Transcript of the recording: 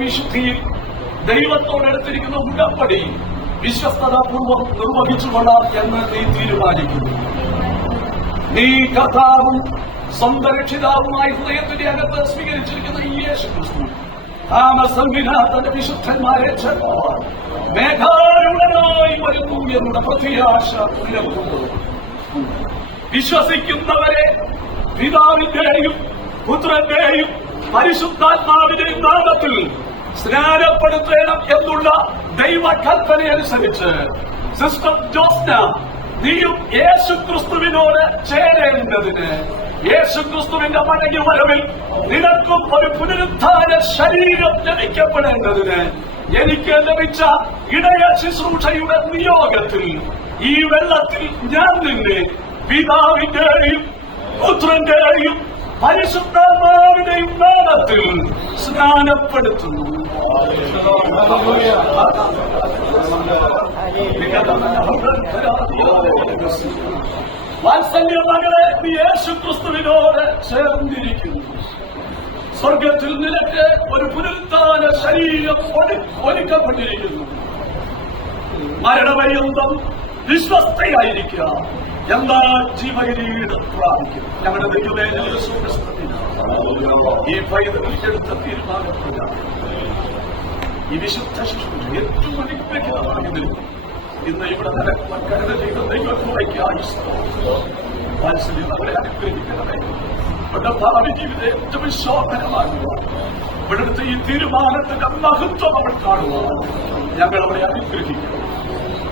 വിശുദ്ധിയിൽ ദൈവത്തോടെടുത്തിരിക്കുന്ന ഉടമ്പടി വിശ്വസ്തതാപൂർവം നിർവഹിച്ചുകൊള്ളാം എന്ന് നീ തീരുമാനിക്കുന്നു. നീ കർത്താവും സ്വന്തം രക്ഷിതാവുമായി ഹൃദയത്തിന്റെ അകത്ത് സ്വീകരിച്ചിരിക്കുന്ന ഈ യേശുക്രിസ്തു താമസമില്ലാത്ത വിശുദ്ധന്മാരെ ചേർന്നവർ മേഘാരൂഢനായി വരുന്നു എന്നുള്ള പ്രത്യാശ നിലനിൽക്കുന്നു. വിശ്വസിക്കുന്നവരെ പിതാവിന്റെയും പുത്രന്റെയും പരിശുദ്ധാത്മാവിന്റെയും നാമത്തിൽ സ്നാനപ്പെടുത്തണം എന്നുള്ള ദൈവകൽപ്പനയനുസരിച്ച് സിസ്റ്റർ ജോസ്ന, നീയും യേശുക്രിസ്തുവിനോട് ചേരേണ്ടതിന് യേശുക്രിസ്തുവിന്റെ മടങ്ങി വരവിൽ നിനക്കും ഒരു പുനരുത്ഥാന ശരീരം ലഭിക്കപ്പെടേണ്ടതിന് എനിക്ക് ലഭിച്ച ഇടയ ശുശ്രൂഷയുടെ നിയോഗത്തിൽ ഈ വെള്ളത്തിൽ ഞാൻ നിന്നെ പിതാവിന്റെയും പുത്രന്റെയും പരിശുദ്ധാത്മാവിന്റെയും നാമത്തിൽ സ്നാനപ്പെടുത്തുന്നു. വാത്സല്യ മകളെ, നീ യേശുക്രിസ്തുവിനോട് ചേർന്നിരിക്കുന്നു. സ്വർഗത്തിൽ നിനക്ക് ഒരു പുനരുത്ഥാന ശരീരം ഒരുക്കപ്പെട്ടിരിക്കുന്നു. മരണപര്യന്തം വിശ്വസ്തയായിരിക്കുക, എന്താ ജീവകിരീടം പ്രാപിക്കും. ഞങ്ങളുടെ ദൈവമേ, ഈ പൈതൃകെടുത്ത തീരുമാനപ്പെടുക ഈ വിശുദ്ധ ശുശ്രൂഷ ഏറ്റവും അനുഗ്രഹിതമായതിൽ ഇന്ന് ഇവിടെ കരുത ചെയ്ത ദൈവത്തോടേക്ക് വാത്സല്യം അവരെ അനുഗ്രഹിക്കണമേ. ഇവിടെ ഭാവി ജീവിതം ഏറ്റവും ശോഭനമാകുക, ഇവിടുത്തെ ഈ തീരുമാനത്തിന്റെ മഹത്വം അവൾ കാണുക. ഞങ്ങൾ അവരെ അനുഗ്രഹിക്കണം.